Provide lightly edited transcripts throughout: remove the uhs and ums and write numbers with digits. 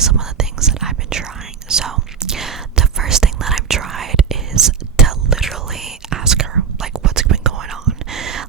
some of the things that I've been trying. So the first thing that I've tried is to literally ask her like what's been going on.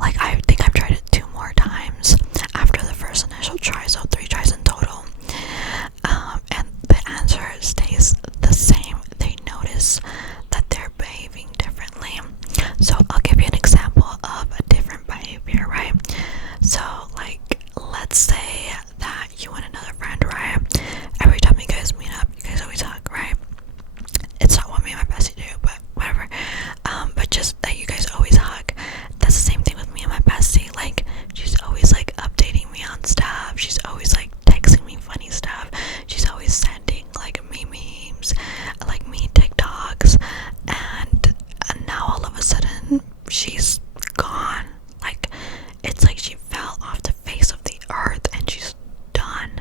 Like I think I've tried it 2 more times after the first initial try, so 3 tries in total. And the answer stays the same. They notice that they're behaving differently. So I'll give you an example of a different behavior, right? So like let's say that you and another friend, right? Every time you guys meet up, you guys always hug, right? It's not what me and my bestie do, but whatever. But just that you guys always hug. That's the same thing with me and my bestie. Like she's always like updating me on stuff. She's always like texting me funny stuff. She's always sending like me memes, like me TikToks, and now all of a sudden she's gone. Like it's like she fell off the face of the earth and she's done.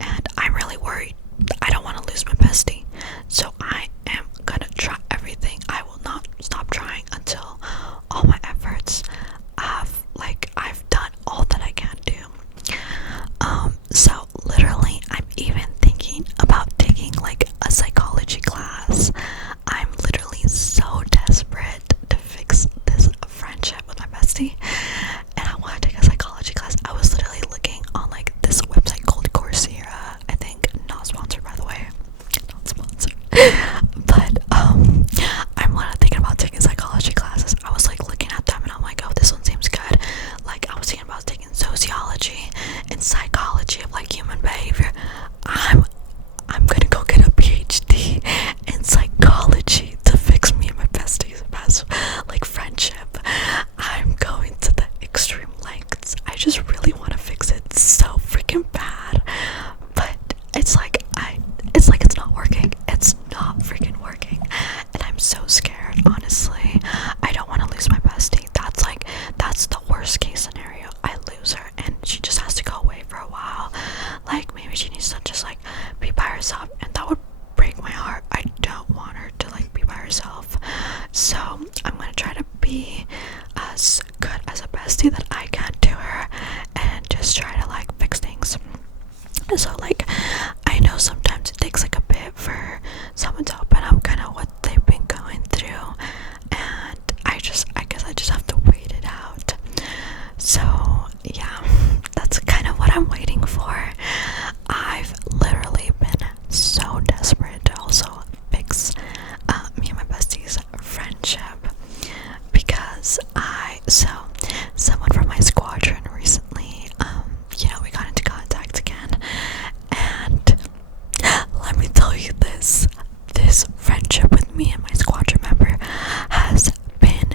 And I'm really worried. I don't want to lose my bestie, so I am gonna try everything. I will not stop trying until all my efforts I've done all that I can do. So literally I'm even thinking about taking like a psychology class. I'm literally so desperate to fix this friendship with my bestie, and I want to take a psychology class. I was literally looking on like this website called Coursera. I think not sponsored, by the way, not sponsored. But I'm thinking about taking psychology classes. I was like looking at them and I'm like, oh, this one seems good. Like I was thinking about taking sociology and psychology of like human behavior. I'm gonna go get a PhD in psychology to fix me and my bestie's best like friendship. I'm going to the extreme lengths. I just really want to fix it so freaking bad, but it's like it's not working. It's not freaking working, and I'm so scared. Honestly, I don't want to lose my bestie. That's the worst case scenario. I lose her and she just has to go away for a while. Like maybe she needs to just like be by herself, and that would break my heart. I don't want her to like be by herself. So I'm gonna try to be as good as a bestie that I can to her and just try to like fix things. So like I know sometimes it takes like a bit for someone to open up kind of what they've been going through, and I guess I just have to wait it out. So yeah, that's kind of what I'm waiting for. I've literally been so desperate to also fix me and my bestie's friendship, because someone from my squadron recently, we got into contact again, and let me tell you this friendship with me and my squadron member has been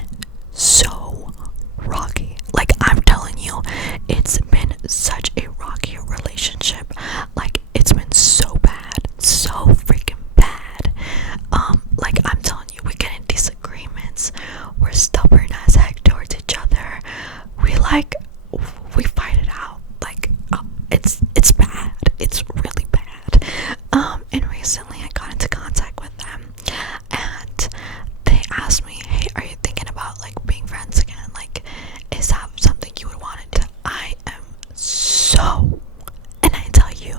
so rocky. Like I'm telling you, it's been such a rocky relationship. Like it's been so bad, so freaking bad. Like I'm telling you, we get in disagreements. We're stubborn as heck towards each other. We fight it out. Like it's bad. It's really bad. And recently I got into contact with them, and they asked me, hey, are you thinking about like being friends again? Like, is that something you would want to do? I am so, and I tell you,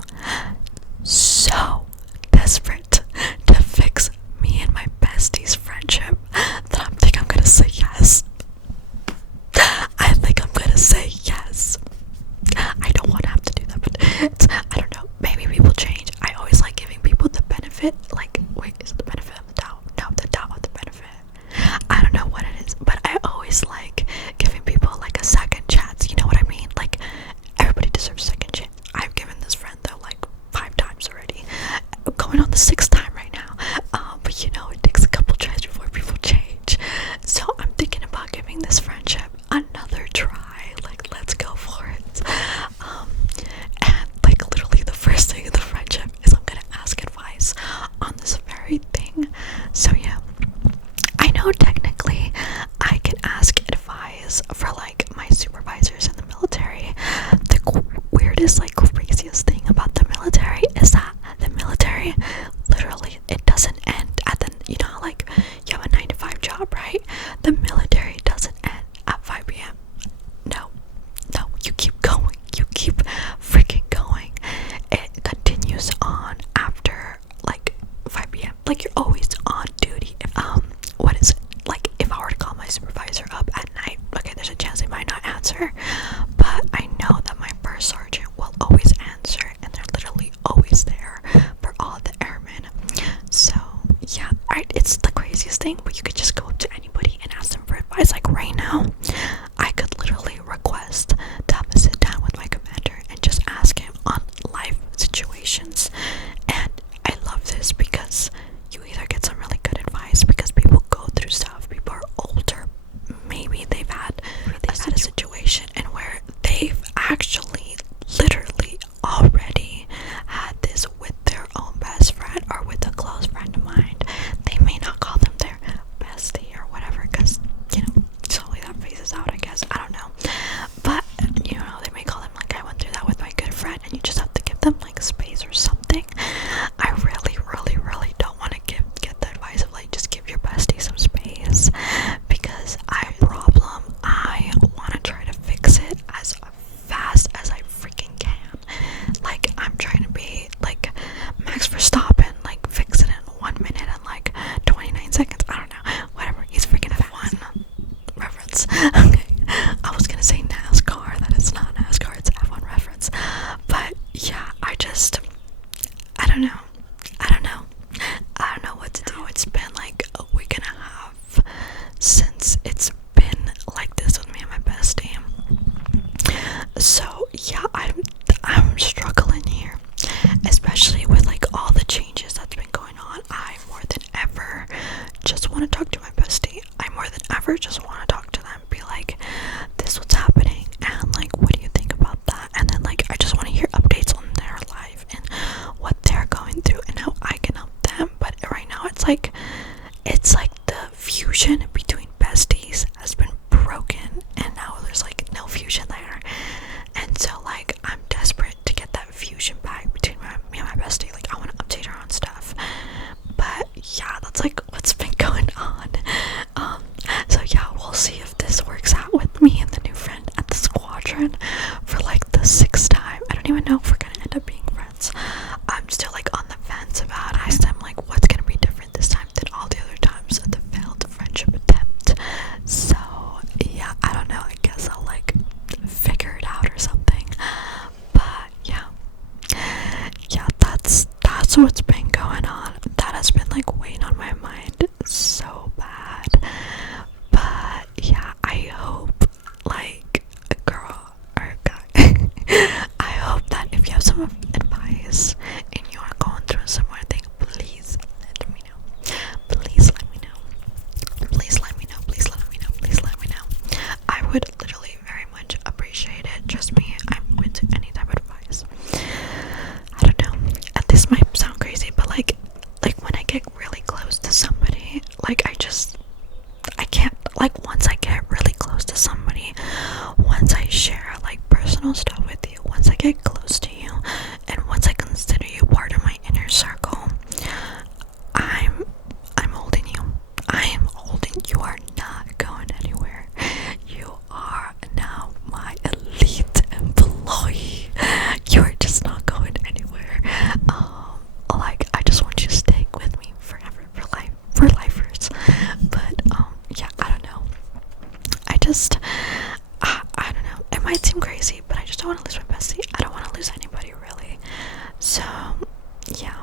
so desperate to fix me and my bestie's friendship that I think I'm gonna say yes. I think I'm gonna say yes. I don't want to have to do that, but I don't know, maybe people change. I always like giving people the benefit, like, wait, is it the benefit of the doubt? No, the doubt of the benefit. I don't know what it is, but I always like giving people like a second chance, you know what I mean? Like, everybody deserves a second chance. I've given this friend though like 5 times already. I'm going on the 6th time right now. But it takes a couple tries before people change. So I'm thinking about giving this friendship another try. Like, let's go for it. And like literally situations. And I love this because you either get some really good advice, because people go through stuff, people are older, maybe they've had a situation and where they've actually literally already had this with their own best friend or with a close friend of mine. They may not call them their bestie or whatever, because slowly that phases out, I guess. I don't know, but they may call them like, I went through that with my good friend, and you just have to give them like space or something. I really, really, really don't want to get the advice of like, just give your bestie some space, because I want to try to fix it as fast as I freaking can. Like, I'm trying to be like Max Verstappen, like fix it in 1 minute and like 29 seconds. I don't know, whatever. He's freaking F1 reference. Okay, I was gonna say NASCAR. That is not NASCAR. It's F1 reference. But yeah, I don't know. I don't know what to do. It's been like a week and a half since it's been like this with me and my bestie. So yeah, I'm struggling here, especially with like all the changes that's been going on. I more than ever just want to talk to my bestie. I more than ever just want to talk to them, be like, this what's happening, and like, what do you think about that? And then like, I just want to hear updates on their life and what they're going through and how I can help them. But right now it's like the fusion between besties has been broken, and now there's like no fusion there. And so like, I'm desperate to get that fusion back between me and my bestie. Like, I want to update her on stuff. But yeah, that's like what's been going on. So yeah, we'll see if this works out with me and the new friend at the squadron for like the 6th time. I don't even know if we're gonna end up being friends. I'm still like on the fence about it. I asked them like, what's gonna be different this time than all the other times of the failed friendship attempt. So yeah, I don't know. I guess I'll like figure it out or something. But yeah, that's what's been going on. That has been like weighing on my mind so bad. But yeah, I hope like a girl or a guy I hope that if you have some advice and you are going through a similar thing, please let me know. Please let me know. Please let me know. Please let me know. Please let me know. I would literally very much appreciate it. Trust me, I'm open to any type of advice. I don't know. And this might sound crazy, but like when I get really close to somebody, like I can't, like, once I get really close to somebody, once I share like personal stuff with you, once I get close to you, and once I consider you part of my inner circle, I'm holding you. I am holding. You are not going anywhere. You are now my elite employee. You are just not going anywhere. Like, I just want you to stay with me forever, for lifers. But yeah, I don't know. I don't know. It might seem crazy, but I just don't want to lose my bestie. I don't want to lose anybody really. So yeah.